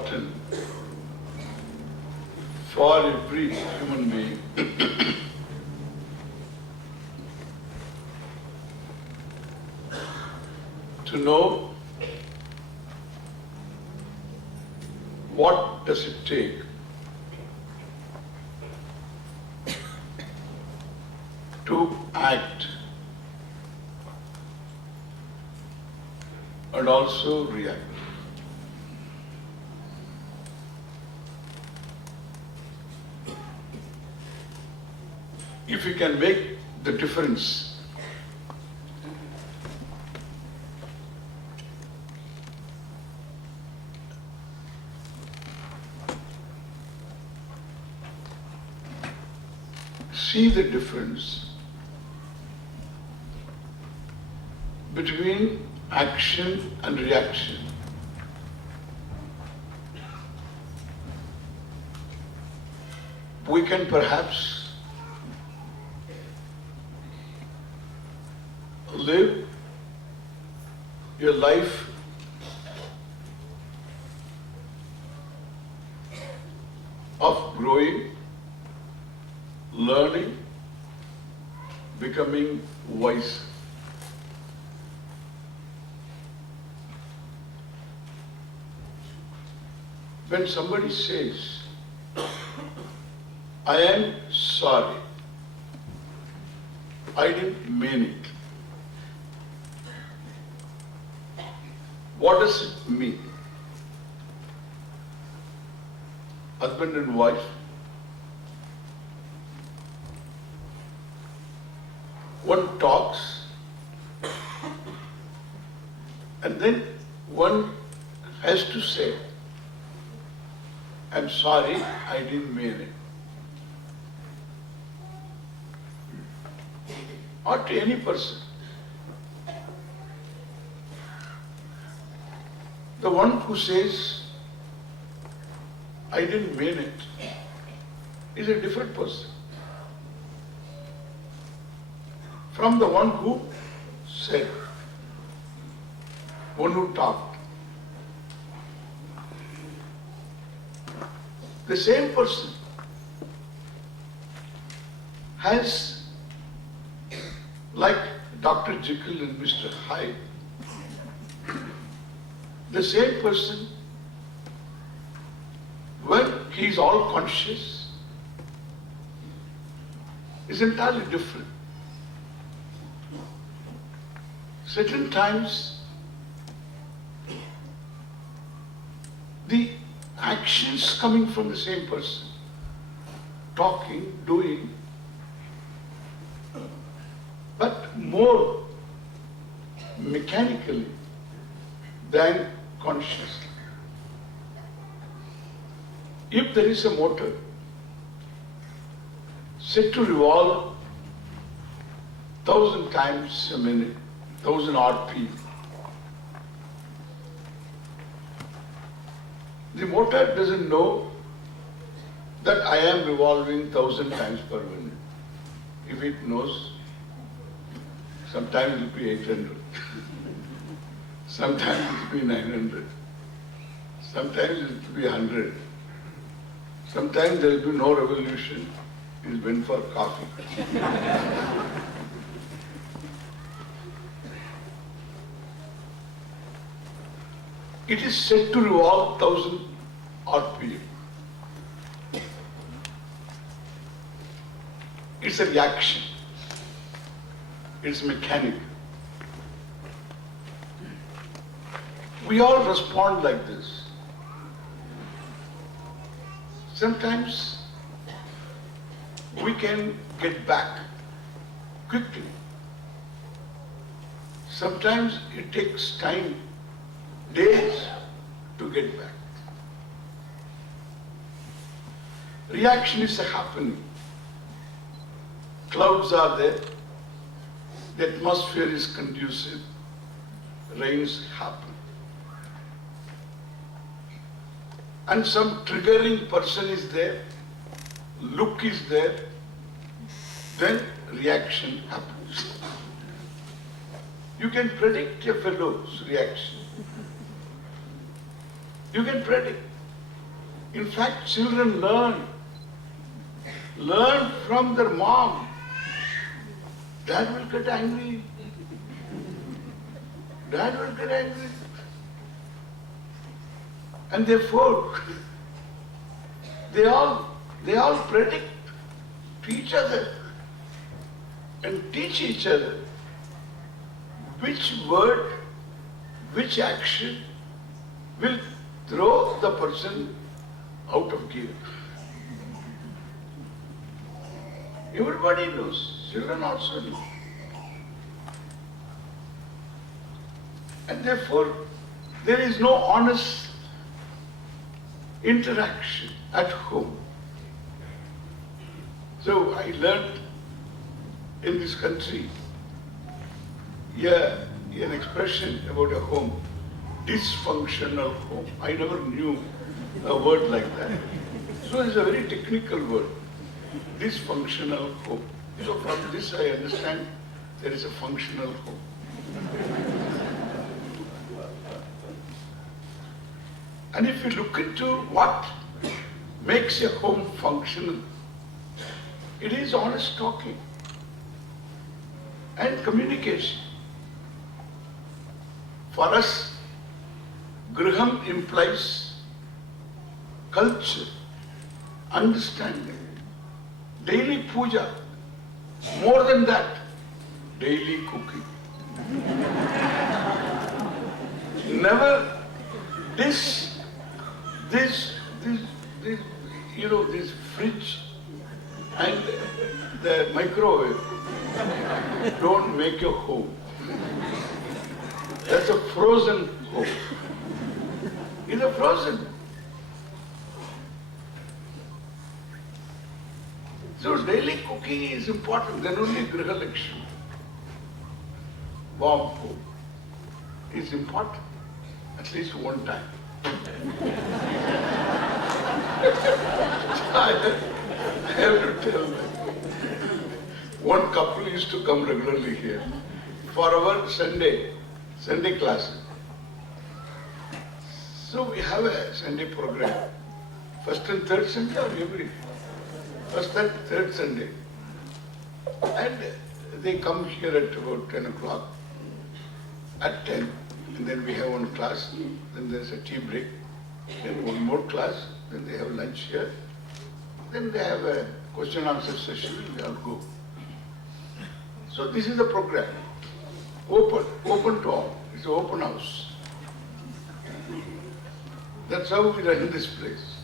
important for every human being to know what does it take to act and also react. If you can make the difference, see the difference between action and reaction, we can perhaps live your life of growing, learning, becoming wise. When somebody says, I am sorry, I didn't mean it, what does it mean? Husband and wife, one talks and then one has to say, I'm sorry, I didn't mean it. Or to any person. The one who says, I didn't mean it, is a different person from the one who said, one who talked. The same person has, like Dr. Jekyll and Mr. Hyde, the same person, when he is all conscious, is entirely different. Certain times, the actions coming from the same person, talking, doing, but more mechanically than consciously. If there is a motor set to revolve 1,000 times a minute, 1,000 RPM, the motor doesn't know that I am revolving 1,000 times per minute. If it knows, sometimes it will be 800, sometimes it will be 900, sometimes it will be 100, sometimes there will be no revolution, it is went for coffee. It is set to revolve 1,000 RPM. It's a reaction. It's mechanical. We all respond like this. Sometimes we can get back quickly. Sometimes it takes time, days to get back. Reaction is happening. Clouds are there, the atmosphere is conducive, rains happen. And some triggering person is there, look is there, then reaction happens. You can predict a fellow's reaction. You can predict. In fact, children learn from their mom. Dad will get angry. Dad will get angry. And therefore, they all predict to each other and teach each other which word, which action will throw the person out of gear. Everybody knows, children also know. And therefore, there is no honest interaction at home. So I learned in this country an expression about a home, dysfunctional home. I never knew a word like that. So it's a very technical word, dysfunctional home. So from this I understand there is a functional home. And if you look into what makes a home functional, it is honest talking and communication. For us, griham implies culture, understanding, daily puja. More than that, daily cooking. Never this fridge and the microwave don't make your home. That's a frozen home. It's a frozen. So daily cooking is important, then only Griha Lakshmi, warm food, is important, at least one time. I have to tell them. One couple used to come regularly here for our Sunday classes. So we have a Sunday program, first and third Sunday or every first and third Sunday. And they come here at about 10 o'clock, at 10, and then we have one class, then there's a tea break, then one more class, then they have lunch here, then they have a question answer session, and they all go. So this is the program, open to all, it's an open house. That's how we run this place.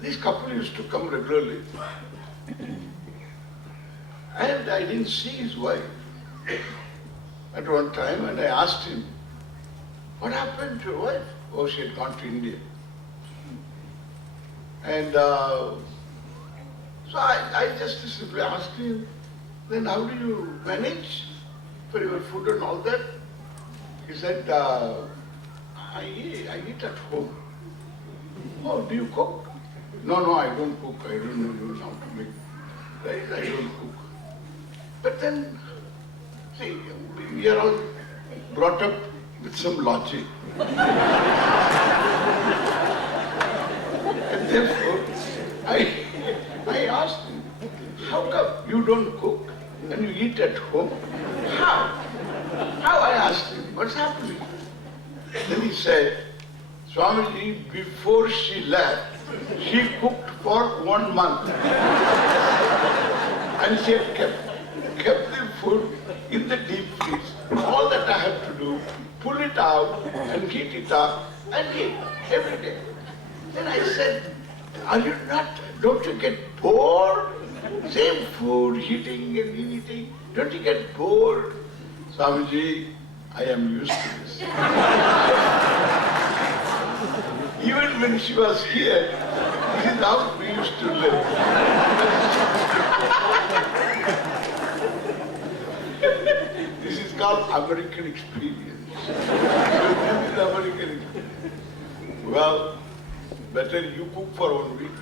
This couple used to come regularly, and I didn't see his wife at one time, and I asked him, what happened to your wife? Oh, she had gone to India. And so I just simply asked him, then how do you manage for your food and all that? He said, I eat at home. Oh, do you cook? No, I don't cook. I don't know even how to make rice. I don't cook. But then, see, we are all brought up with some logic. And therefore, I asked him, how come you don't cook and you eat at home? How? How, I asked him, what's happening? Then he said, Swamiji, before she left, she cooked for 1 month. And she had kept the food in the deep freeze. All that I had to do, pull it out and heat it up and eat every day. Then I said, don't you get bored? Same food, heating and eating. Don't you get bored? Swamiji, I am used to this. Even when she was here, this is how we used to live. This is called American experience. This is American experience. Well, better you cook for 1 week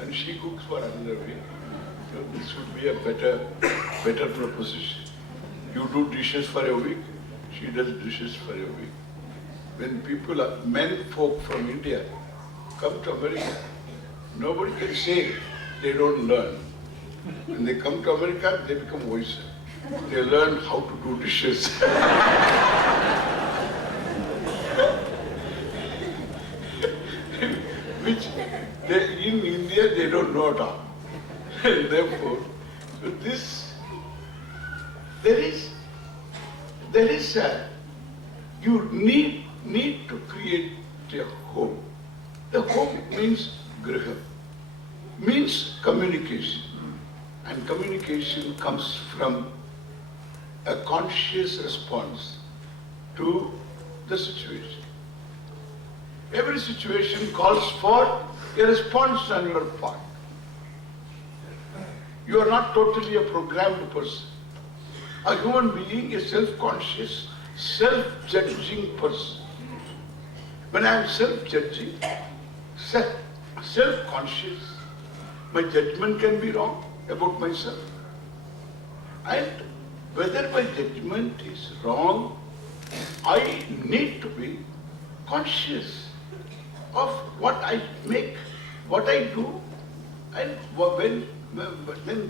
and she cooks for another week. So this would be a better proposition. You do dishes for a week, she does dishes for a week. When people, men folk from India come to America, nobody can say they don't learn. When they come to America, they become wiser. They learn how to do dishes. Which in India they don't know at all. And therefore, there is a, you need to create a home. The home means griha, means communication. And communication comes from a conscious response to the situation. Every situation calls for a response on your part. You are not totally a programmed person. A human being is self-conscious, self-judging person. When I am self-judging, self-conscious, my judgment can be wrong about myself. And whether my judgment is wrong, I need to be conscious of what I make, what I do, and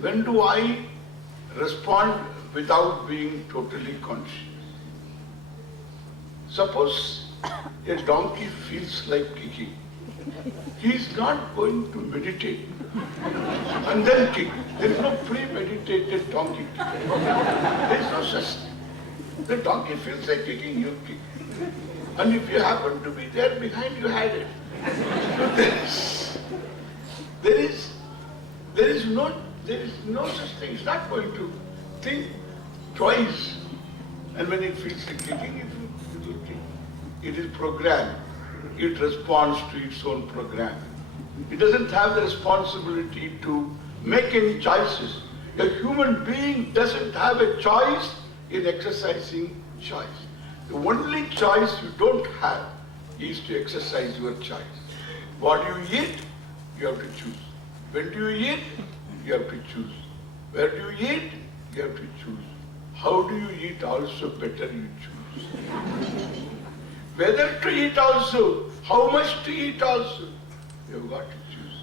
when do I respond without being totally conscious. Suppose a donkey feels like kicking. He is not going to meditate and then kick. There is no premeditated donkey kick. There is no such thing. The donkey feels like kicking, you kick. And if you happen to be there behind, you had it. So there is no such thing. It's not going to think twice. And when it feels like kicking, it will kick. It is programmed. It responds to its own program. It doesn't have the responsibility to make any choices. A human being doesn't have a choice in exercising choice. The only choice you don't have is to exercise your choice. What you eat, you have to choose. When do you eat, you have to choose. Where do you eat, you have to choose. How do you eat also, better you choose. Whether to eat also, how much to eat also, you have got to choose.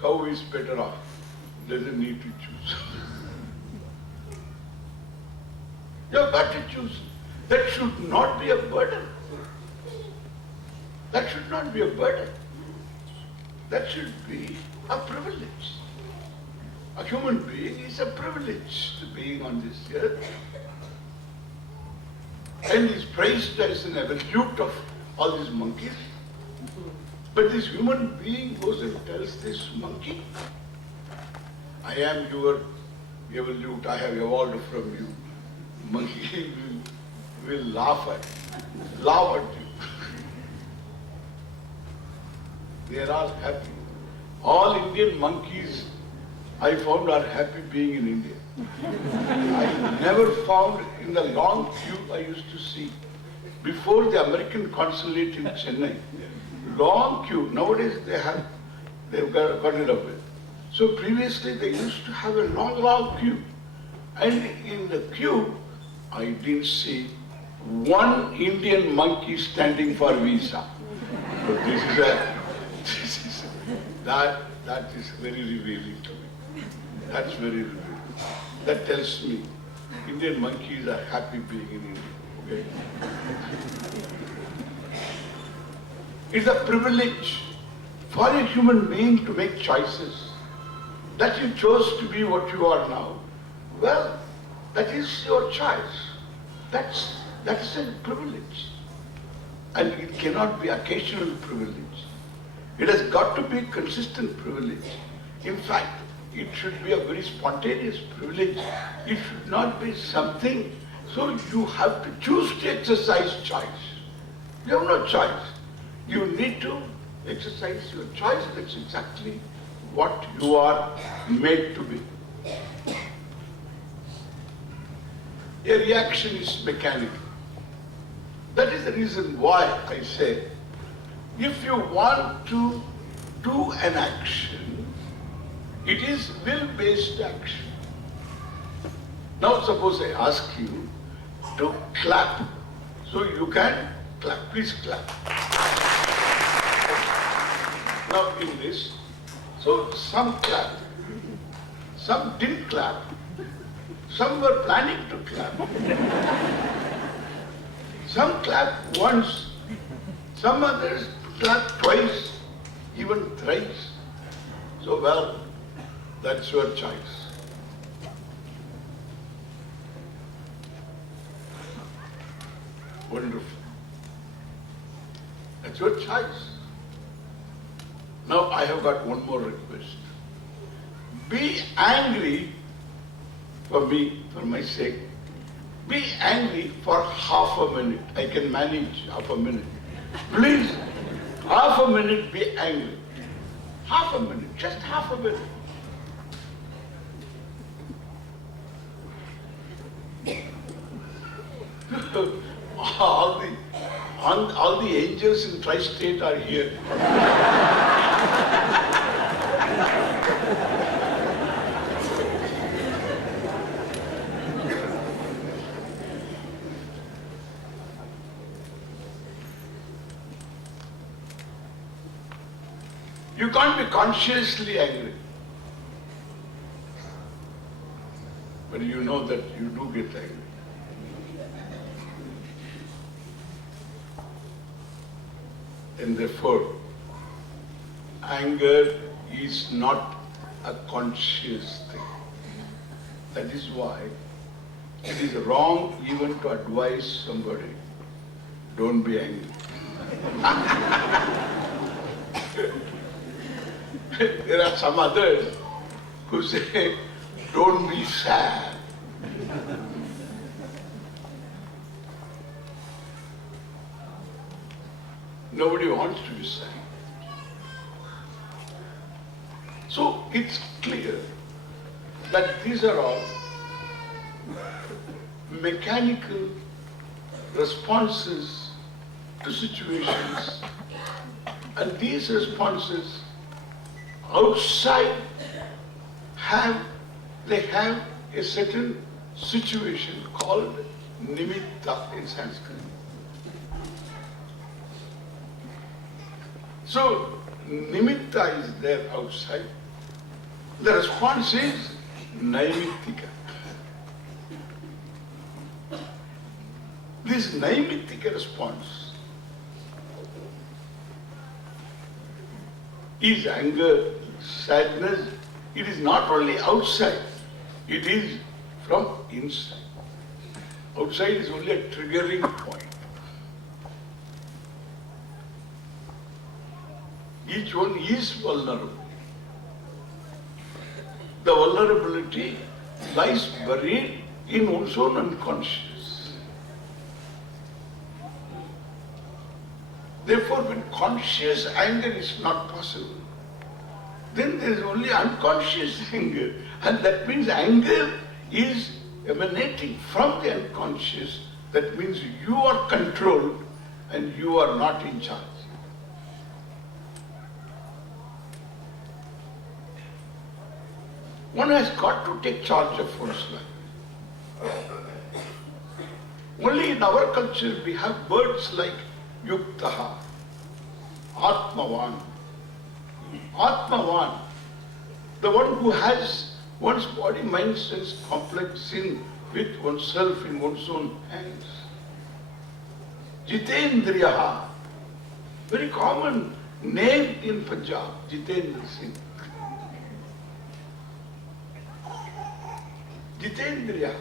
Cow is better off, doesn't need to choose. You have got to choose. That should not be a burden. That should not be a burden. That should be a privilege. A human being is a privilege to being on this earth. And is praised as an evolute of all these monkeys. But this human being goes and tells this monkey, I am your evolute, I have evolved from you. Monkey will laugh at you. They are all happy. All Indian monkeys I found are happy being in India. I never found in the long queue I used to see before the American consulate in Chennai. Long queue. Nowadays they've got it up with. So previously they used to have a long queue. And in the queue, I didn't see one Indian monkey standing for visa. So that is very revealing to me. That's very revealing. That tells me Indian monkeys are happy being in India. Okay? It's a privilege for a human being to make choices. That you chose to be what you are now. Well, that is your choice. That's a privilege. And it cannot be occasional privilege. It has got to be consistent privilege. In fact, it should be a very spontaneous privilege. It should not be something, so you have to choose to exercise choice. You have no choice. You need to exercise your choice. That's exactly what you are made to be. A reaction is mechanical. That is the reason why I say, if you want to do an action, it is will-based action. Now suppose I ask you to clap So you can clap. Please clap. Now in this, so some clapped, some didn't clap, some were planning to clap. Some clapped once, some others clapped twice, even thrice. So well, that's your choice. Wonderful. That's your choice. Now I have got one more request. Be angry for me, for my sake. Be angry for half a minute. I can manage half a minute. Please, half a minute be angry. Half a minute, just half a minute. all the angels in Tri-State are here. You can't be consciously angry. But you know that you do get angry. And therefore, anger is not a conscious thing. That is why it is wrong even to advise somebody, don't be angry. There are some others who say, don't be sad. Nobody wants to be sad. So it's clear that these are all mechanical responses to situations, and these responses outside have a certain situation called nimitta in Sanskrit. So nimitta is there outside. The response is naimittika. This naimittika response is anger, sadness. It is not only outside, it is from inside. Outside is only a triggering point. Each one is vulnerable. The vulnerability lies buried in one's own unconscious. Therefore, when conscious anger is not possible, then there is only unconscious anger. And that means anger is emanating from the unconscious. That means you are controlled and you are not in charge. One has got to take charge of one's life. Only in our culture we have words like Yuktaha, Atmavan. Atmavan, the one who has one's body, mind, sense complex in with oneself in one's own hands. Jitendriyaha, very common name in Punjab, Jitendra Singh. Jitendriya,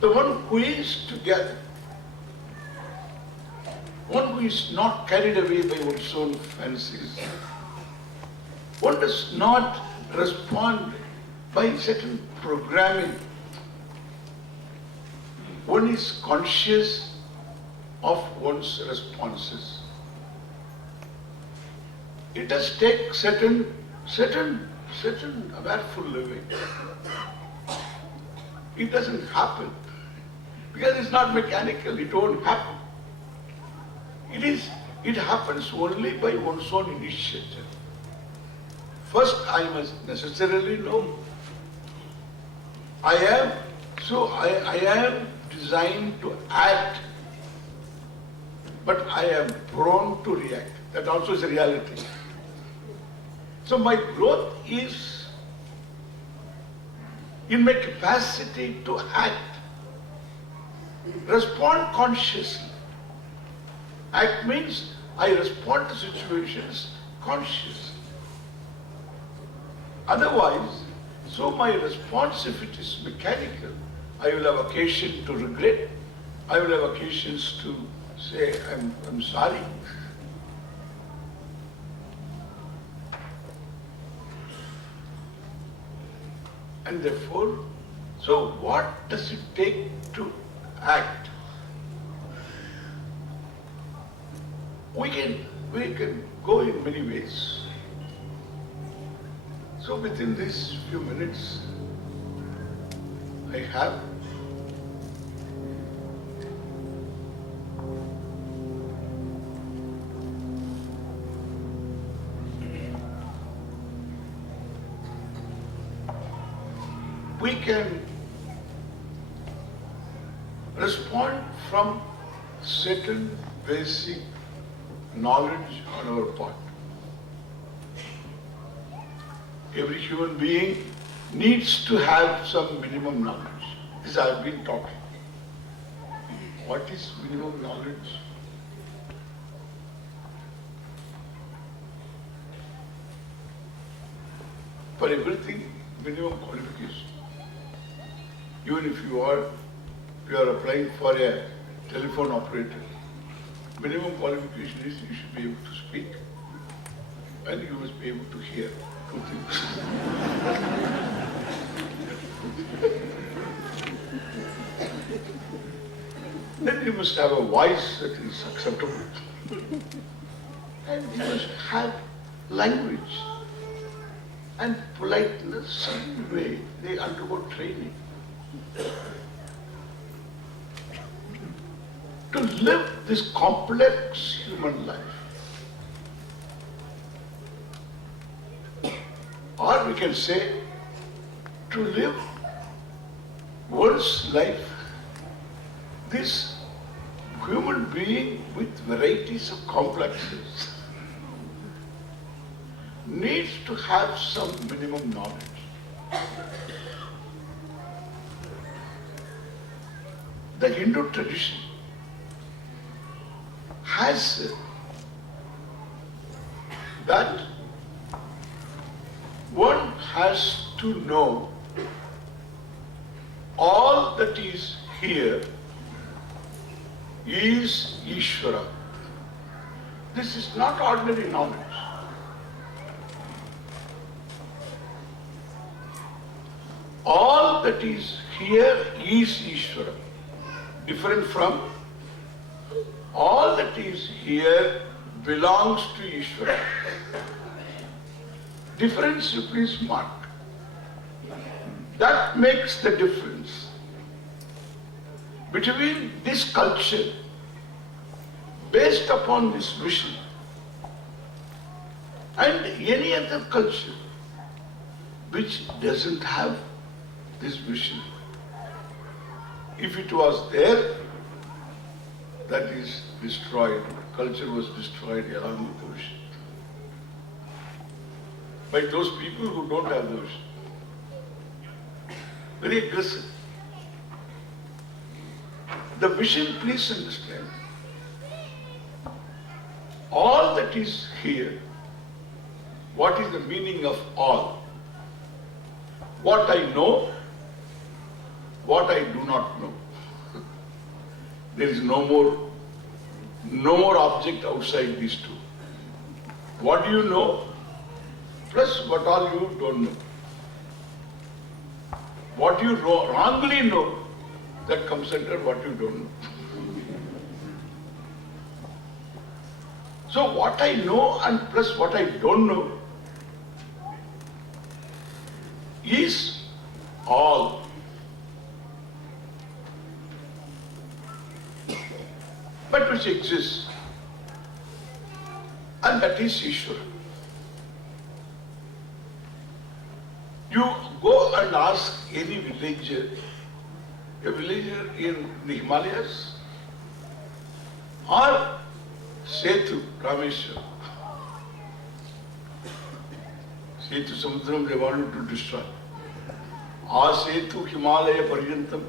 the one who is together, one who is not carried away by one's own fancies. One does not respond by certain programming. One is conscious of one's responses. It does take certain awareful living. It doesn't happen because it's not mechanical. It won't happen. It happens only by one's own initiative. First, I must necessarily know I am designed to act, but I am prone to react. That also is a reality. So my growth is in my capacity to act, respond consciously. Act means I respond to situations consciously. Otherwise, so my response, if it is mechanical, I will have occasion to regret. I will have occasions to say, I'm sorry. And therefore, so what does it take to act? We can go in many ways. So within these few minutes, I have we can respond from certain basic knowledge on our part. Every human being needs to have some minimum knowledge. This I have been talking. What is minimum knowledge? For everything, minimum qualification. Even if you are applying for a telephone operator, minimum qualification is you should be able to speak and you must be able to hear. Two things. Then you must have a voice that is acceptable. And you must have language and politeness in the way they undergo training. To live this complex human life. Or we can say, to live one's life, this human being with varieties of complexes needs to have some minimum knowledge. The Hindu tradition has that one has to know all that is here is Ishvara. This is not ordinary knowledge. All that is here is Ishvara. Different from all that is here belongs to Ishvara. Difference you please mark. That makes the difference between this culture based upon this vision and any other culture which doesn't have this vision. If it was there, that is destroyed. Culture was destroyed along with the vision. By those people who don't have the vision. Very aggressive. The vision, please understand, all that is here, what is the meaning of all? What I know, what I do not know. There is no more object outside these two. What do you know, plus what all you don't know. What you wrongly know, that comes under what you don't know. So what I know and plus what I don't know is all. But which exists. And that is Ishvara. You go and ask any villager a villager in the Himalayas, or Setu, Rameshwar. Setu Samudram they wanted to destroy. Or Setu Himalaya Paryantam,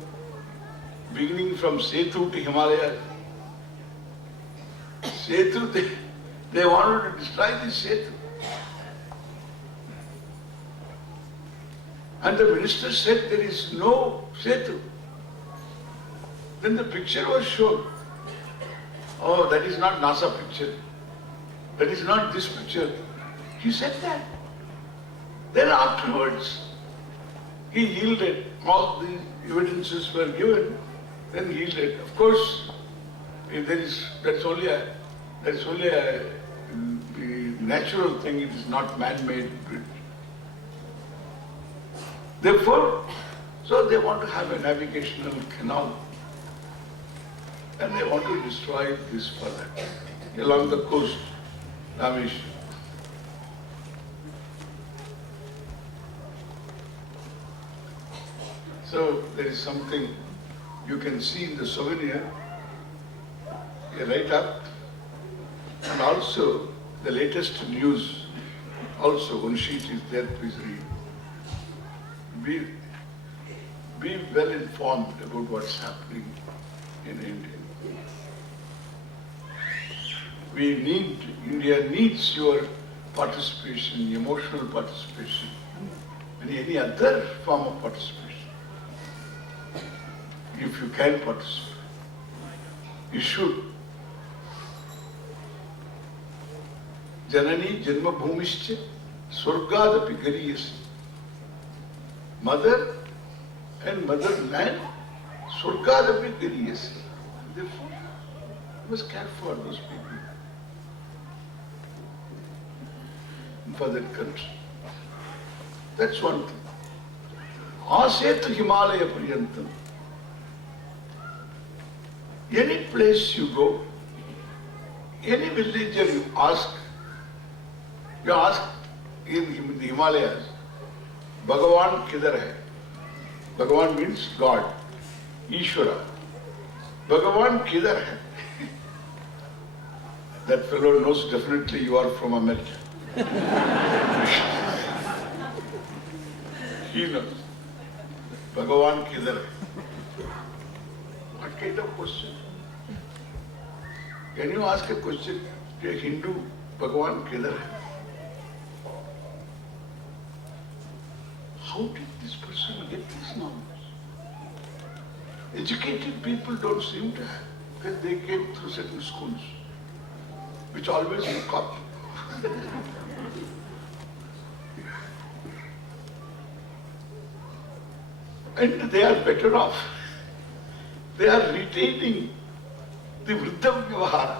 beginning from Setu to Himalaya. Setu, they wanted to destroy this Setu. And the minister said there is no Setu. Then the picture was shown. Oh, that is not NASA picture. That is not this picture. He said that. Then afterwards, he yielded. All the evidences were given. Then he yielded. Of course, that's only a natural thing. It is not man-made bridge. Therefore, so they want to have a navigational canal. And they want to destroy this further along the coast, Rameshwar. So there is something you can see in the souvenir, a write-up, and also the latest news. Also, one sheet is there, please read. Be well informed about what's happening in India. India needs your participation, emotional participation, and any other form of participation. If you can participate, you should. Janani janma bhumischa swargadapi gariyasi. Mother and motherland swargadapi gariyasi. Therefore, you must care for those people. For that country. That's one thing. Asetu Himalaya Paryantam. Any place you go, any villager you ask in the Himalayas, Bhagavan kidhar hai? Bhagavan means God, Ishvara. Bhagavan kidhar hai? That fellow knows definitely you are from America. He knows. Bhagavan kidhar hai? What kind of question? Can you ask a question to a Hindu, Bhagavan kidhar hai? How did this person get this knowledge? Educated people don't seem to have, because they came through certain schools, which always look up. And they are better off. They are retaining the Vriddha Vyavahara.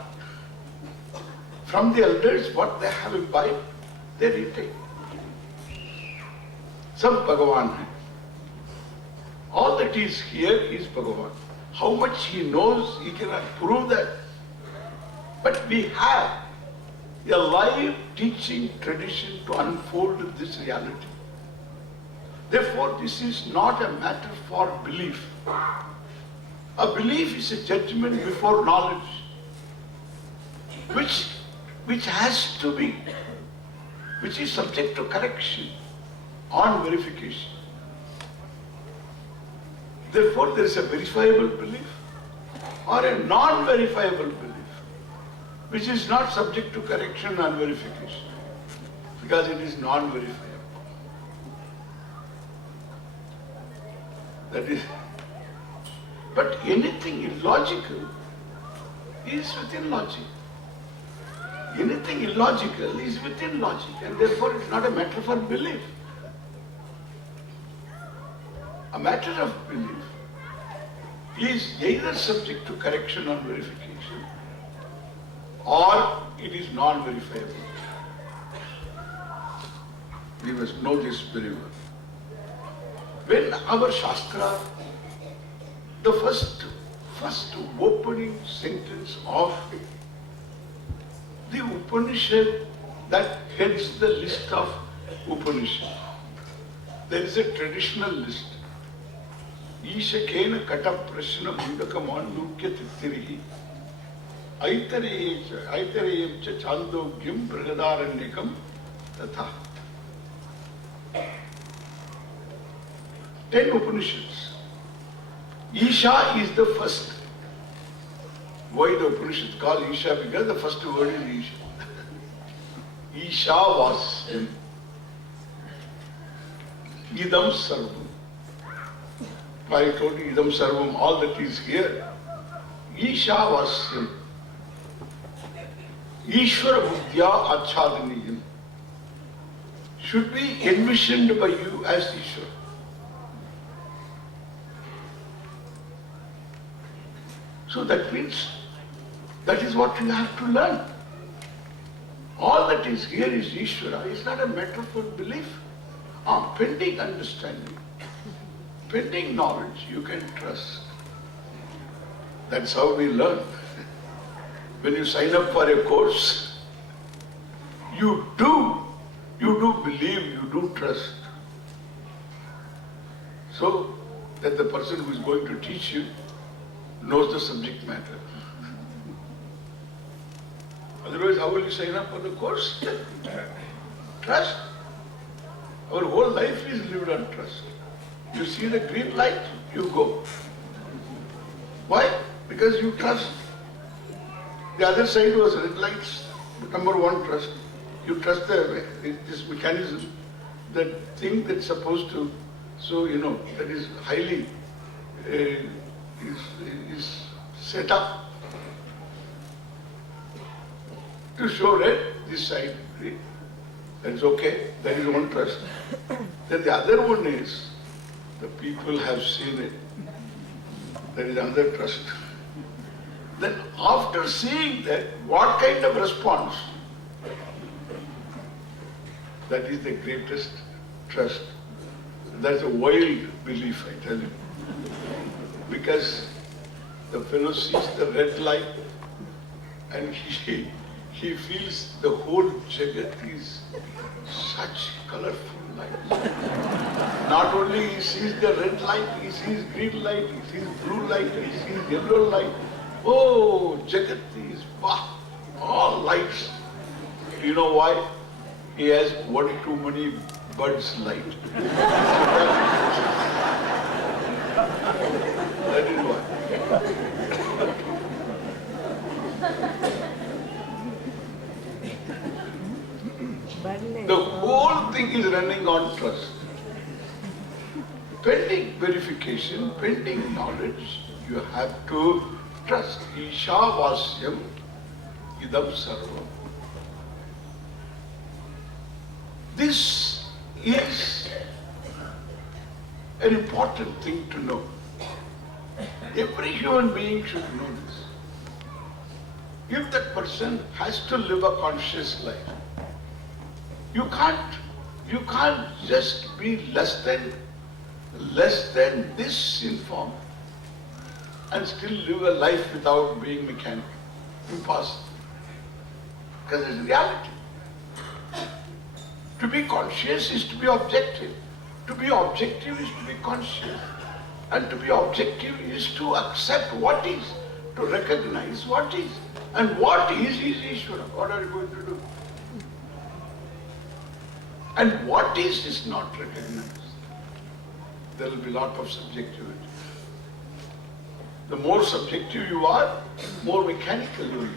From the elders, what they have imbibed, they retain. Some Bhagavan hai. All that is here is Bhagavan. How much he knows, he cannot prove that. But we have a live teaching tradition to unfold this reality. Therefore, this is not a matter for belief. A belief is a judgment before knowledge, which has to be, which is subject to correction on verification. Therefore, there is a verifiable belief or a non-verifiable belief, which is not subject to correction on verification, because it is non-verifiable. That is, but anything illogical is within logic. Anything illogical is within logic, and therefore it is not a matter for belief. A matter of belief is either subject to correction on verification or it is non-verifiable. We must know this very well. When our Shastra, the first opening sentence of the Upanishad that heads the list of Upanishad, there is a traditional list. Ishakena kata prashna mundakamanukya tittirihi aitareyam cha chandogyam brahadaranyakam tatha. 10 Upanishads. Isha is the first. Why the Upanishad called Isha? Because the first word is Isha. Isha was him. Idam sarvam. I told you Idam sarvam, all that is here. Isha was him. Ishvara buddhya achadhaniyam. Should be envisioned by you as Ishvara. So that means that is what you have to learn. All that is here is Ishvara. It's not a matter for belief. Pending understanding, pending knowledge, you can trust. That's how we learn. When you sign up for a course, you do believe, you do trust. So that the person who is going to teach you knows the subject matter. Otherwise, how will you sign up for the course? Trust. Our whole life is lived on trust. You see the green light, you go. Why? Because you trust. The other side was red lights. Number one, trust. You trust this mechanism, that thing that's supposed to, so that is highly is set up to show red, this side green. That is okay. That is one trust. Then the other one is the people have seen it. That is another trust. Then after seeing that, what kind of response? That is the greatest trust. That's a wild belief, I tell you. Because the fellow sees the red light and he feels the whole Jagat is such colorful light. Not only he sees the red light, he sees green light, he sees blue light, he sees yellow light. Oh, Jagat is all lights. You know why? He has one too many buds light. That is why. The whole thing is running on trust. Pending verification, pending knowledge, you have to trust. Isha vasyam idam sarvam. This is an important thing to know. Every human being should know this. If that person has to live a conscious life, you can't just be less than this informed and still live a life without being mechanical. Impossible. Because it's reality. To be conscious is to be objective. To be objective is to be conscious. And to be objective is to accept what is, to recognize what is. And what is Ishvara. What are you going to do? And what is not recognized. There will be a lot of subjectivity. The more subjective you are, more mechanical you will be.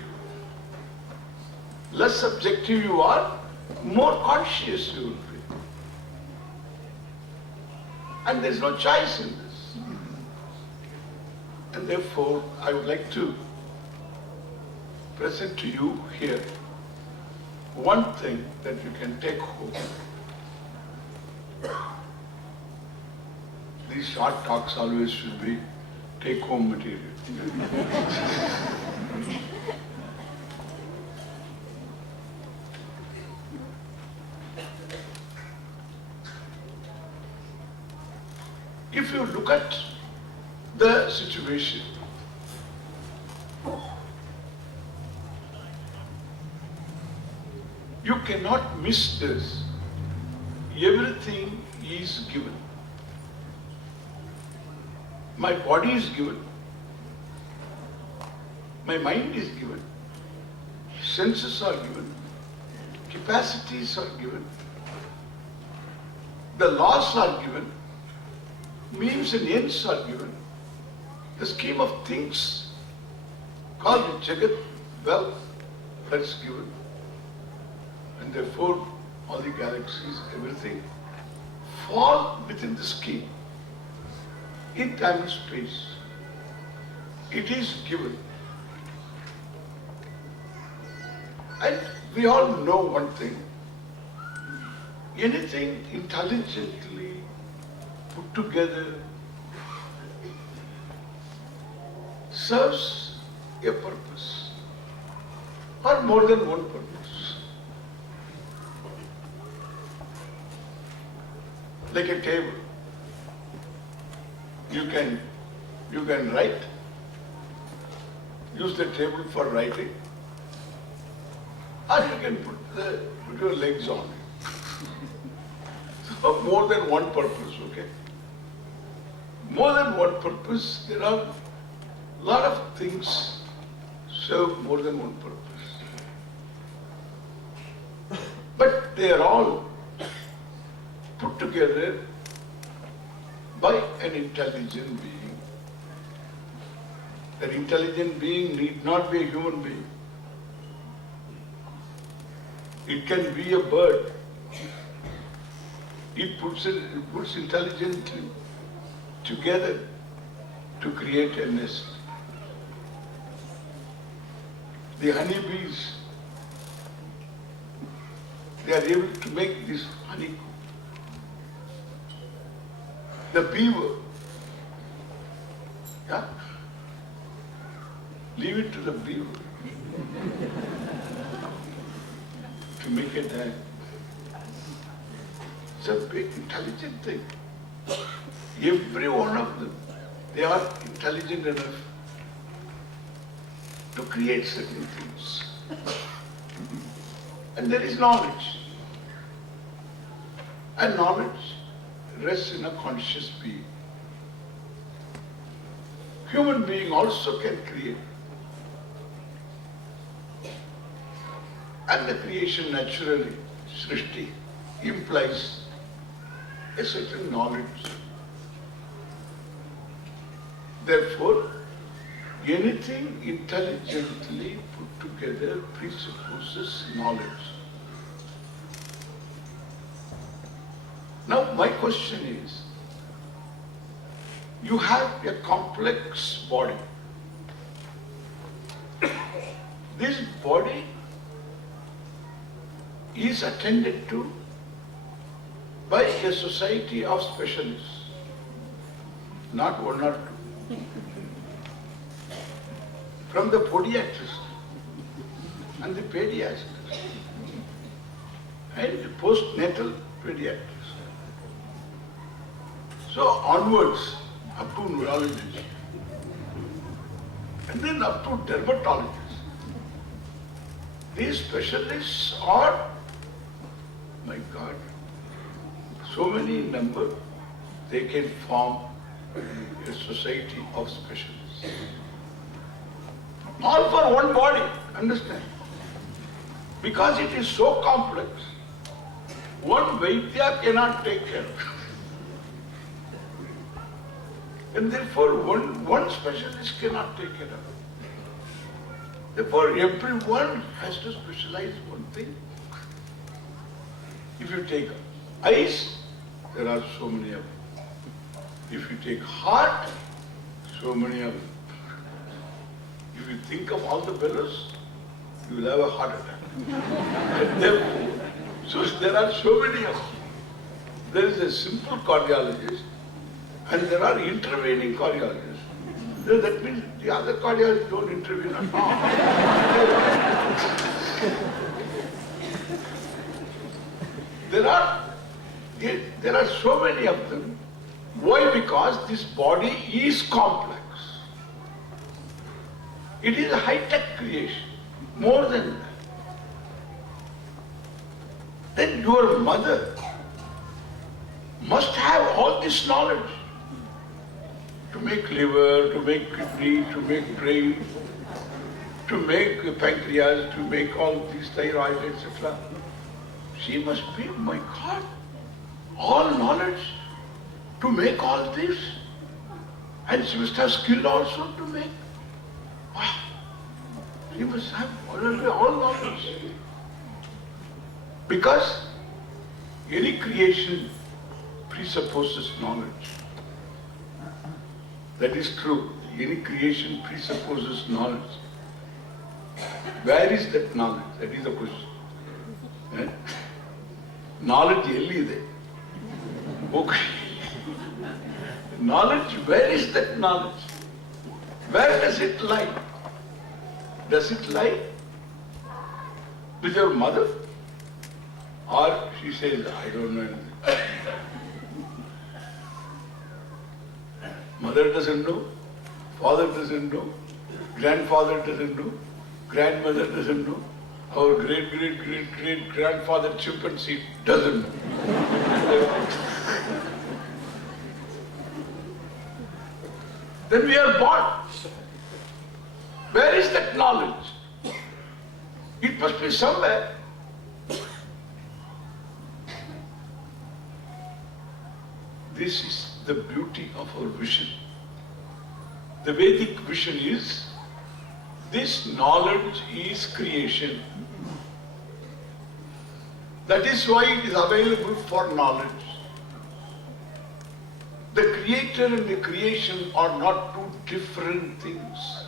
Less subjective you are, more conscious you will be. And there is no choice in this. And therefore, I would like to present to you here one thing that you can take home. These short talks always should be take-home material. If you look at the situation, you cannot miss this. Everything is given. My body is given. My mind is given. Senses are given. Capacities are given. The laws are given. Means and ends are given. The scheme of things called Jagat, wealth, that's given. And therefore, all the galaxies, everything, fall within the scheme. In time and space, it is given. And we all know one thing. Anything intelligently put together serves a purpose, or more than one purpose. Like a table. You can write, use the table for writing, or you can put your legs on it. So more than one purpose, okay? More than one purpose, there are a lot of things serve more than one purpose. But they are all put together by an intelligent being. That intelligent being need not be a human being. It can be a bird. It puts intelligently together to create a nest. The honeybees, they are able to make this honeycomb. The beaver, yeah? Leave it to the beaver to make a dam. It's a big intelligent thing. Every one of them, they are intelligent enough to create certain things. And there is knowledge. And knowledge rests in a conscious being. Human being also can create. And the creation naturally, Srishti, implies a certain knowledge. Therefore, anything intelligently put together presupposes knowledge. Now my question is, you have a complex body. This body is attended to by a society of specialists, not one or two. From the podiatrist and the pediatrist and the postnatal pediatrist. So onwards, up to neurologists, and then up to dermatologists. These specialists are, my God, so many in number, they can form a society of specialists. All for one body, understand? Because it is so complex, one Vaidya cannot take care of it. And therefore one specialist cannot take care of it. Therefore everyone has to specialize one thing. If you take eyes, there are so many of them. If you take heart, so many of them. If you think of all the fellows, you will have a heart attack. And therefore, so there are so many of them. There is a simple cardiologist and there are intervening cardiologists. So that means the other cardiologists don't intervene at all. There are so many of them. Why? Because this body is complex. It is a high-tech creation, more than that. Then your mother must have all this knowledge. to make liver, to make kidney, to make brain, to make pancreas, to make all these thyroid, etc. She must be, my God, all knowledge to make all this. And she must have skill also to make. Wow. She must have all knowledge. Because any creation presupposes knowledge. That is true. Any creation presupposes knowledge. Where is that knowledge? That is the question. Eh? Knowledge ellide. Okay. Knowledge, where is that knowledge? Where does it lie? Does it lie with your mother? Or she says, I don't know anything. Mother doesn't know, father doesn't know, grandfather doesn't know, grandmother doesn't know, our great-great-great-great-grandfather chimpanzee doesn't know. Then we are born. Where is that knowledge? It must be somewhere. This is the beauty of our vision. The Vedic vision is, this knowledge is creation. That is why it is available for knowledge. The creator and the creation are not two different things.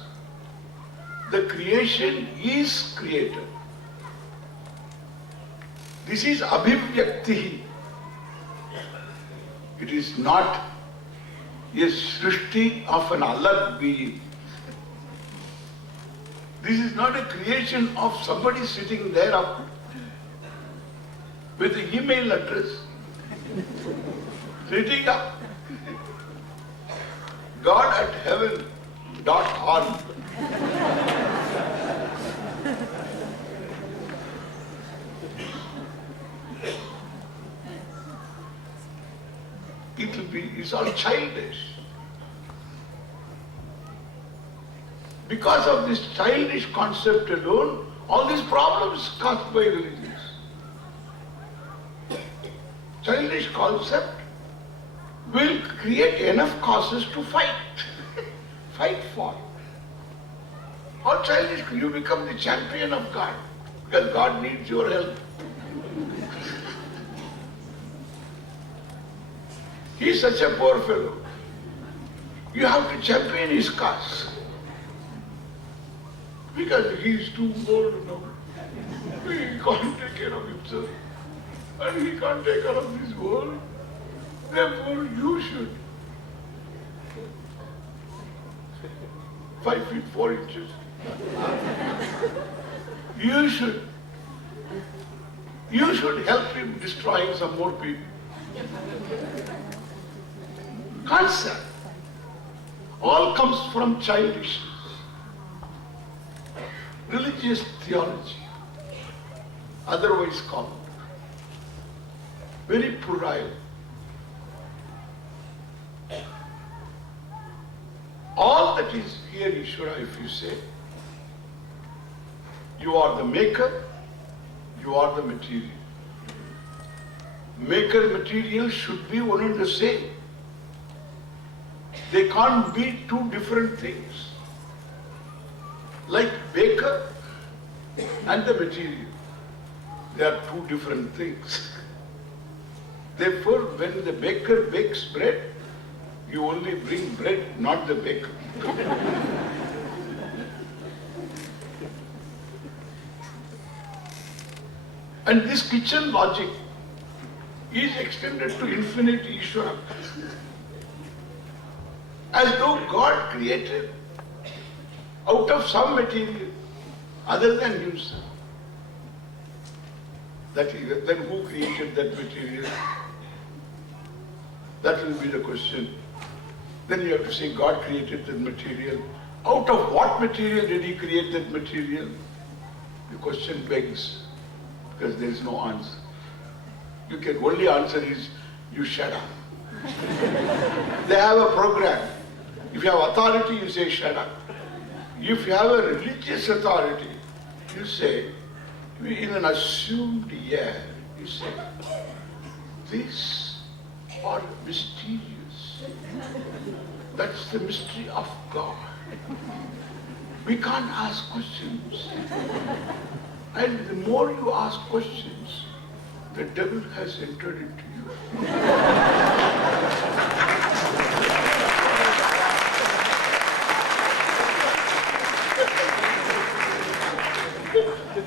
The creation is creator. This is abhivyakti. It is not a srishti of an alag being. This is not a creation of somebody sitting there up with an email address, sitting up. God at heaven.org. It's all childish. Because of this childish concept alone, all these problems caused by religions. Childish concept will create enough causes to fight. Fight for. All childish, you become the champion of God, because God needs your help. He is such a poor fellow. You have to champion his cause. Because he is too old now. He can't take care of himself. And he can't take care of this world. Therefore, you should. 5 feet 4 inches. You should help him destroying some more people. Concept. All comes from childishness. Religious theology, otherwise called, very puerile. All that is here, Ishvara, if you say, you are the maker, you are the material. Maker material should be one and the same. They can't be two different things. Like baker and the material, they are two different things. Therefore, when the baker bakes bread, you only bring bread, not the baker. And this kitchen logic is extended to infinite Ishvara. As though God created out of some material other than himself. Then who created that material? That will be the question. Then you have to say God created that material. Out of what material did he create that material? The question begs, because there is no answer. You can only answer is, you shut up. They have a program. If you have authority, you say, shut up. If you have a religious authority, you say, in an assumed air, you say, these are mysterious. That's the mystery of God. We can't ask questions. And the more you ask questions, the devil has entered into you.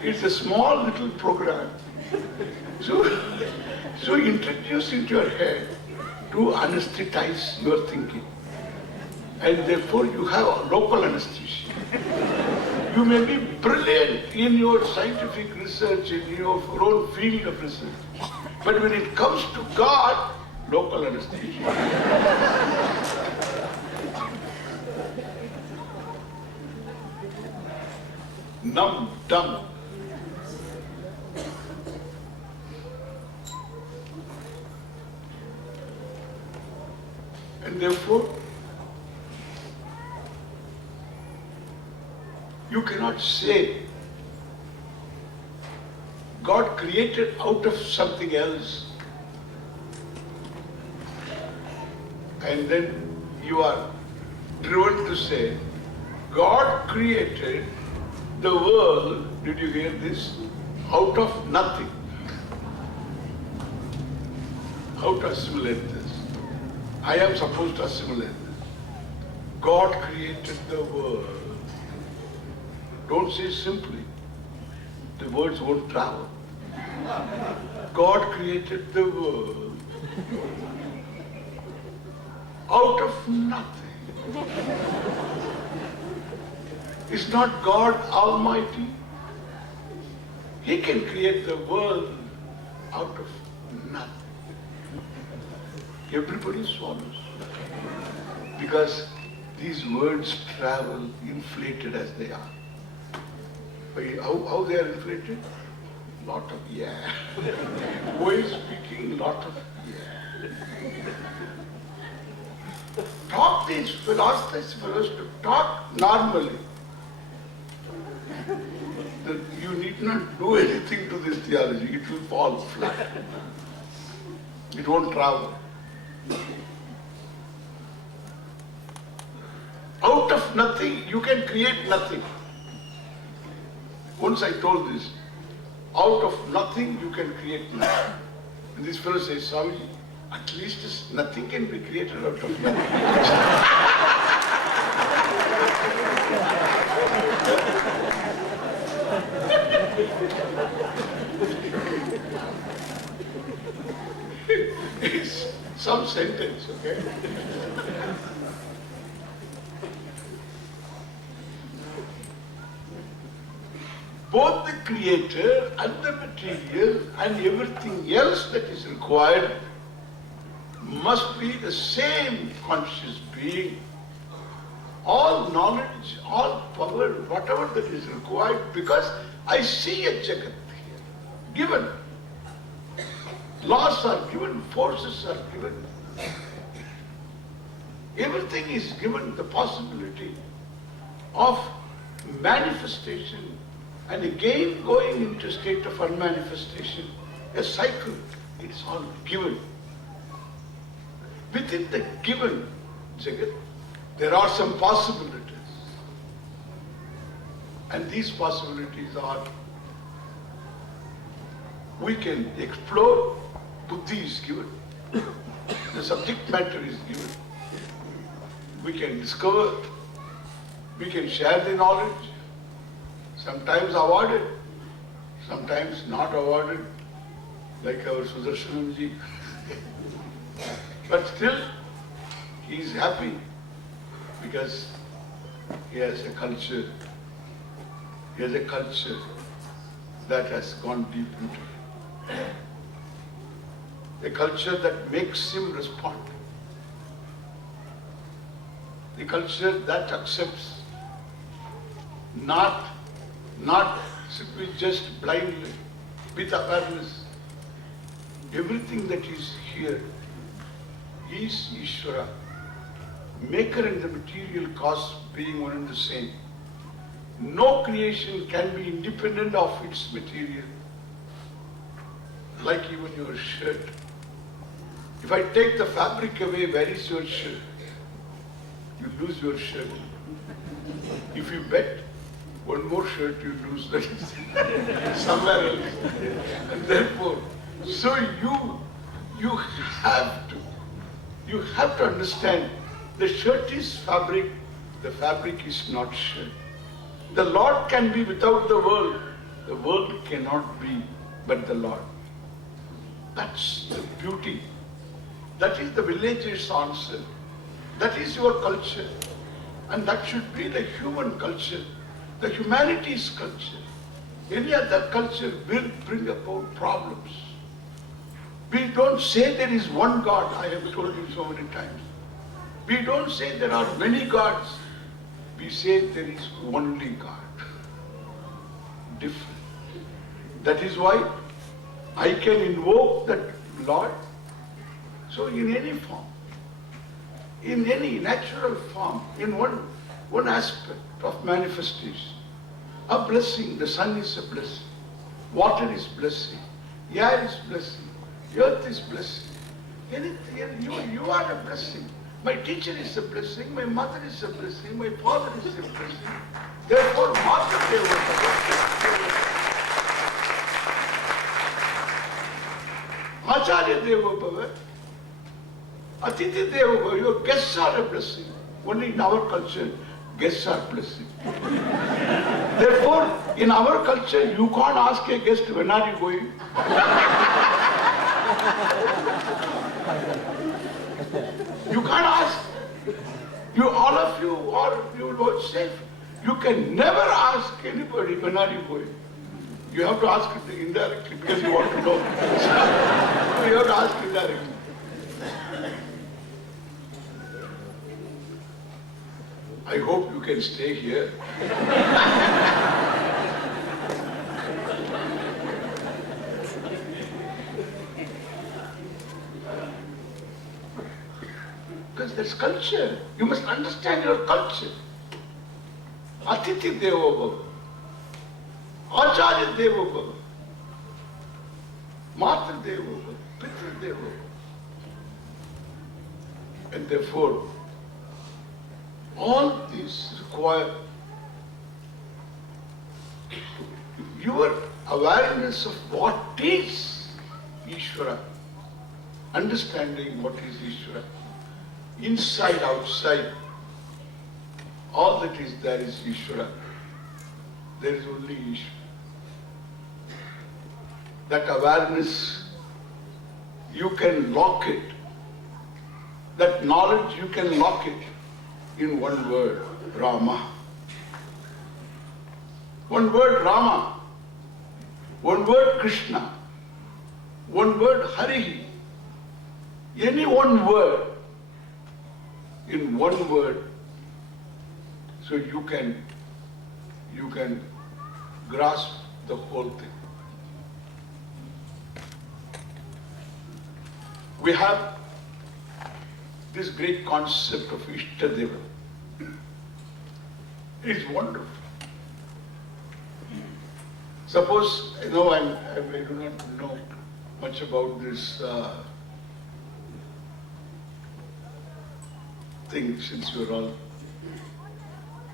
It's a small little program. So introduce into your head to anesthetize your thinking. And therefore you have a local anesthesia. You may be brilliant in your scientific research, in your own field of research. But when it comes to God, local anesthesia. Numb, dumb. And therefore, you cannot say God created out of something else and then you are driven to say God created the world, did you hear this? Out of nothing. How to assimilate this? I am supposed to assimilate this. God created the world. Don't say simply. The words won't travel. God created the world out of nothing. Is not God Almighty? He can create the world out of nothing. Everybody swallows. Because these words travel inflated as they are. How they are inflated? Lot of yeah. Way speaking, lot of yeah. Talk these philosophers to talk normally. You need not do anything to this theology. It will fall flat. It won't travel. Out of nothing, you can create nothing. Once I told this, out of nothing you can create nothing. And this fellow says, Swami, at least nothing can be created out of nothing. It's some sentence, okay? Both the creator and the material and everything else that is required must be the same conscious being. All knowledge, all power, whatever that is required, because I see a Jagat here, given. Laws are given, forces are given. Everything is given the possibility of manifestation and again going into a state of unmanifestation, a cycle. It's all given. Within the given Jagat, there are some possibilities. And these possibilities are, we can explore, buddhi is given, the subject matter is given. We can discover, we can share the knowledge, sometimes awarded, sometimes not awarded, like our Sudarshanamji. But still, he is happy because he has a culture. He has a culture that has gone deep into him. A culture that makes him respond. A culture that accepts not simply just blindly, with awareness. Everything that is here is Ishvara. maker and the material cause being one and the same. No creation can be independent of its material. Like even your shirt. If I take the fabric away, where is your shirt? You lose your shirt. If you bet one more shirt, you lose that somewhere else. And therefore, so you have to understand the shirt is fabric, the fabric is not shirt. The Lord can be without the world cannot be but the Lord. That's the beauty. That is the villager's answer. That is your culture. And that should be the human culture, the humanity's culture. Any other culture will bring about problems. We don't say there is one God, I have told you so many times. We don't say there are many gods. We say there is only God. Different. That is why I can invoke that Lord. So in any form, in any natural form, in one aspect of manifestation, a blessing, the sun is a blessing, water is blessing, air is blessing, earth is blessing. Anything, you are a blessing. My teacher is a blessing, my mother is a blessing, my father is a blessing. Therefore, Master Deva, Acharya Deva Bhava, Atiti Deva Bhava, your guests are a blessing. Only in our culture, guests are blessing. Therefore, in our culture, you can't ask a guest, when are you going? You can't ask. All of you are safe. You can never ask anybody, when are you going? You have to ask it indirectly because you want to know. So you have to ask indirectly. I hope you can stay here. Because there's culture. You must understand your culture. Atiti Deva Bhava. Acharya Deva Bhava. Matra Deva Bhava. Pitra Deva Bhava. And therefore, all these require your awareness of what is Ishvara, understanding what is Ishvara, inside, outside, all that is there is Ishvara. There is only Ishvara. That awareness, you can lock it. That knowledge, you can lock it in one word, Rama. One word, Rama. One word, Krishna. One word, Hari. Any one word, in one word, so you can grasp the whole thing. We have this great concept of Ishtadeva. It is wonderful. Suppose, I do not know much about this thing, since you are all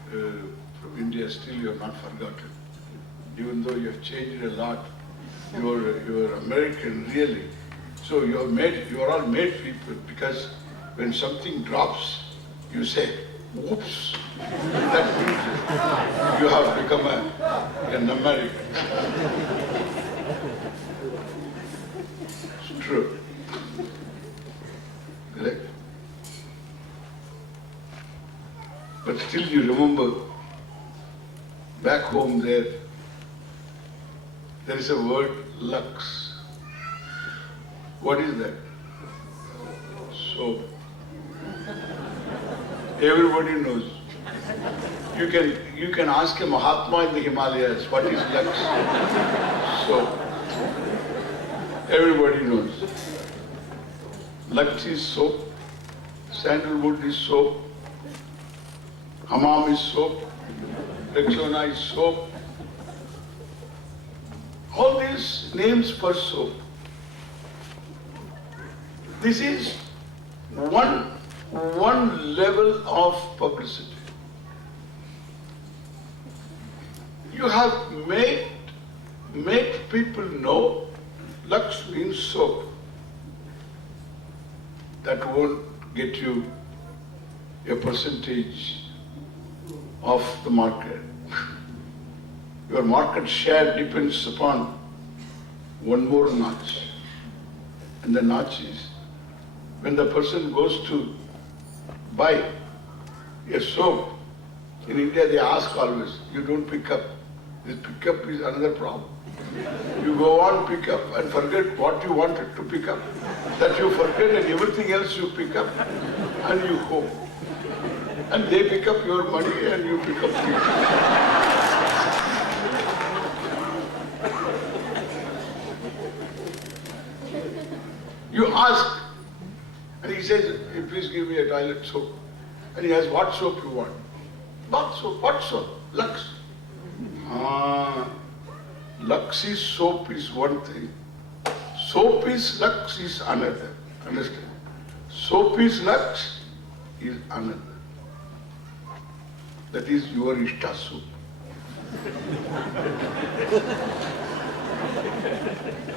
from India, still you have not forgotten. Even though you have changed a lot, you are American really. So you are all made people, because when something drops, you say, whoops. That means you have become an American. It's true. Correct? But still you remember, back home there is a word, lux. What is that? Soap. Everybody knows. You can ask a Mahatma in the Himalayas, what is lux? Soap. Everybody knows. Lux is soap. Sandalwood is soap. Hammam is soap, Rexona is soap. All these names for soap. This is one level of publicity. You have made people know Lux means soap. That won't get you a percentage of the market. Your market share depends upon one more notch. And the notch is when the person goes to buy a soap. In India they ask always, you don't pick up. This pickup is another problem. You go on pick up and forget what you wanted to pick up. That you forget and everything else you pick up and you go. And they pick up your money and you pick up things. You ask and he says, hey, please give me a toilet soap. And he asks, what soap you want? Bath soap. What soap? Lux. Lux is soap is one thing. Soap is Lux is another. Understand? Soap is Lux is another. That is your Ishta soap.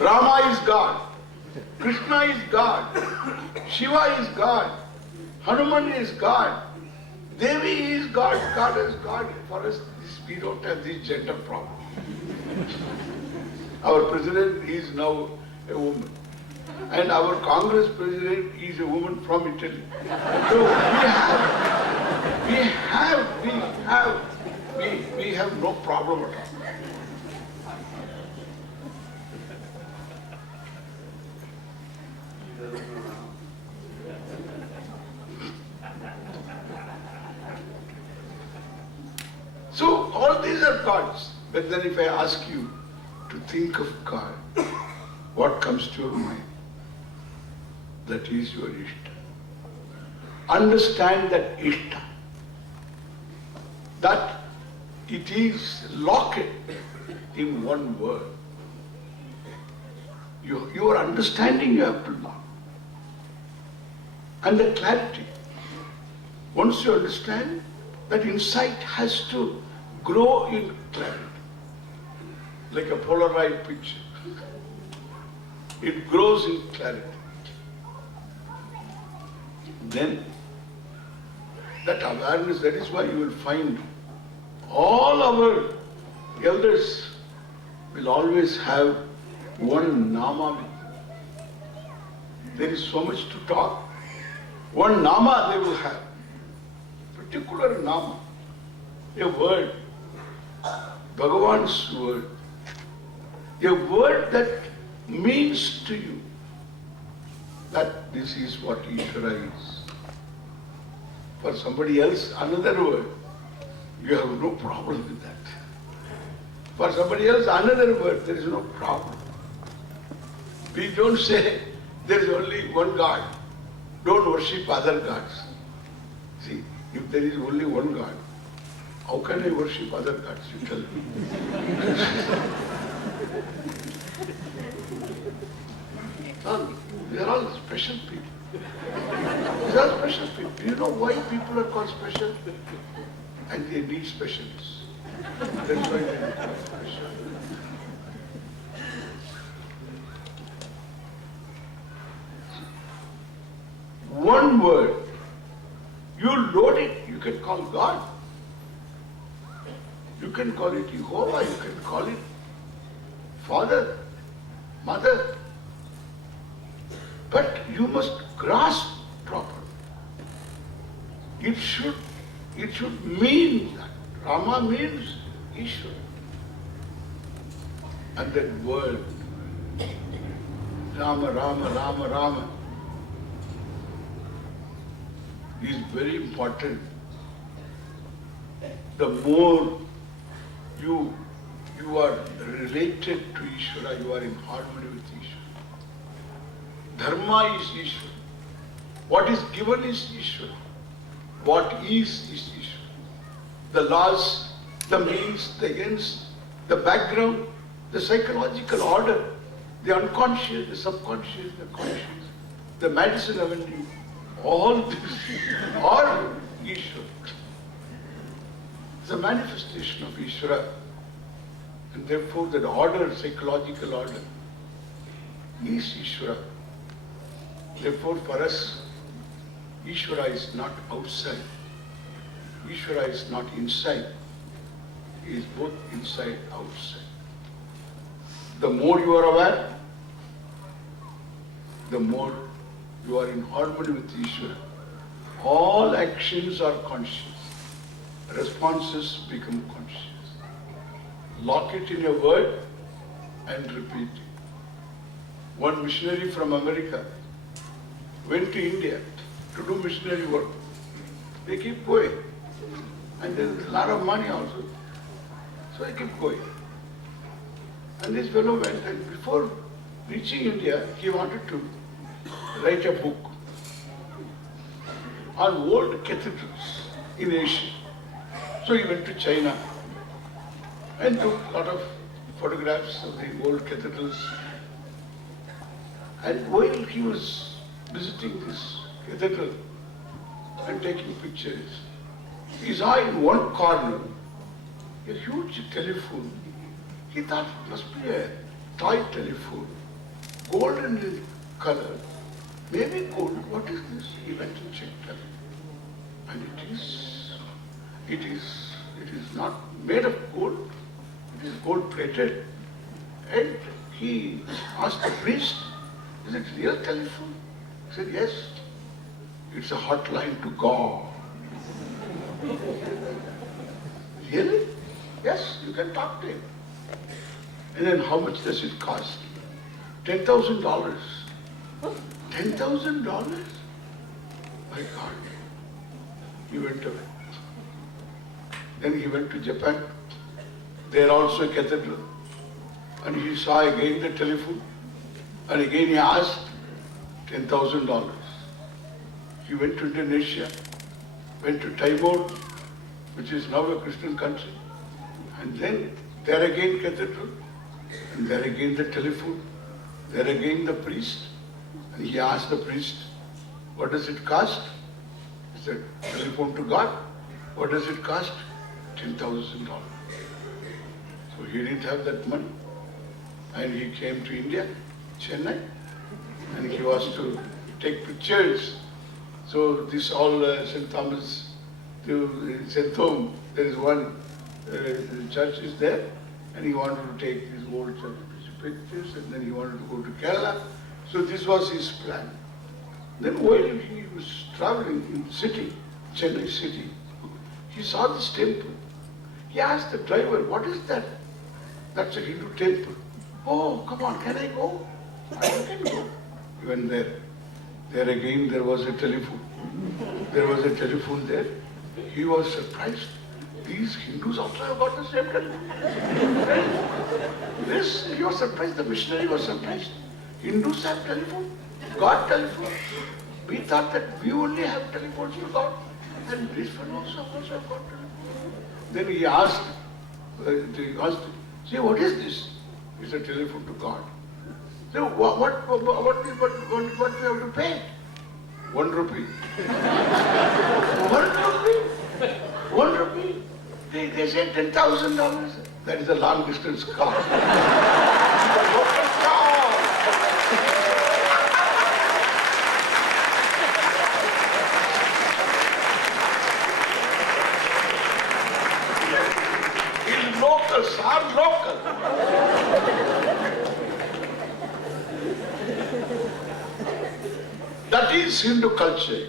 Rama is God. Krishna is God. Shiva is God. Hanuman is God. Devi is God. God is God. For us, we don't have this gender problem. Our president is now a woman. And our Congress president is a woman from Italy. So we have no problem at all. So all these are gods. But then if I ask you to think of God, what comes to your mind? That is your Ishta. Understand that Ishta. That it is locked in one word. Your understanding you have to lock. And the clarity. Once you understand, that insight has to grow in clarity. Like a Polaroid picture. It grows in clarity. Then that awareness, that is why you will find all our elders will always have one nama. There is so much to talk. One nama they will have. Particular nama. A word. Bhagavan's word. A word that means to you that this is what Ishvara is. For somebody else, another word, you have no problem with that. For somebody else, another word, there is no problem. We don't say there is only one God. Don't worship other gods. See, if there is only one God, how can I worship other gods? You tell me. They are all special people. These are special people. Do you know why people are called special? And they need specialists. That's why they are called special. One word, you load it, you can call God. You can call it Jehovah, you can call it Father, Mother. But you must grasp properly. It should mean that. Rama means Ishvara. And that word, Rama, Rama, Rama, Rama, is very important. The more you are related to Ishvara, you are in harmony with Ishvara. Dharma is Ishvara. What is given is Ishvara. What is Ishvara. the laws, the means, the ends, the background, the psychological order, the unconscious, the subconscious, the conscious, the Madison Avenue, all this are Ishvara. It's a manifestation of Ishvara. And therefore that order, psychological order, is Ishvara. Therefore for us, Ishvara is not outside. Ishvara is not inside. He is both inside, outside. The more you are aware, the more you are in harmony with Ishvara. All actions are conscious. Responses become conscious. Lock it in a word and repeat it. One missionary from America went to India to do missionary work. They keep going. And there's a lot of money also. So they keep going. And this fellow went, and before reaching India, he wanted to write a book on old cathedrals in Asia. So he went to China and took a lot of photographs of the old cathedrals. And while he was visiting this cathedral and taking pictures, he saw in one corner a huge telephone. He thought it must be a toy telephone, golden in color, maybe gold. What is this? He went and checked it. And it is not made of gold, it is gold plated. And he asked the priest, is it real telephone? He said, yes, it's a hotline to God. Really? Yes, you can talk to him. And then how much does it cost? $10,000. $10,000? My God. He went away. Then he went to Japan. There also a cathedral. And he saw again the telephone. And again he asked $10,000. He went to Indonesia, went to Timor, which is now a Christian country. And then there again cathedral. And there again the telephone. There again the priest. And he asked the priest, what does it cost? He said, telephone to God. What does it cost? $10,000. So he didn't have that money. And he came to India, Chennai, and he was to take pictures. So this all St. Thomas, to St. Thome, there is one church is there, and he wanted to take his old church pictures, and then he wanted to go to Kerala. So this was his plan. Then while he was traveling in city, Chennai city, he saw this temple. He asked the driver, what is that? That's a Hindu temple. Oh, come on, can I go? I can go. He went there. There again there was a telephone. There was a telephone there. He was surprised. These Hindus also have got the same telephone. This, he was surprised. The missionary was surprised. Hindus have telephone. God telephone. We thought that we only have telephones to God. And this fellow also have got telephone. Then he asked, say, what is this? It's a telephone to God. So what we have to pay? 1 rupee. 1 rupee? 1 rupee? They say $10,000. That is a long distance car. Locals are local. That is Hindu culture.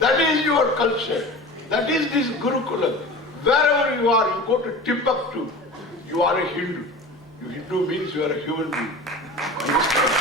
That is your culture. That is this Gurukulam. Wherever you are, you go to Timbuktu, you are a Hindu. Hindu means you are a human being. Understand?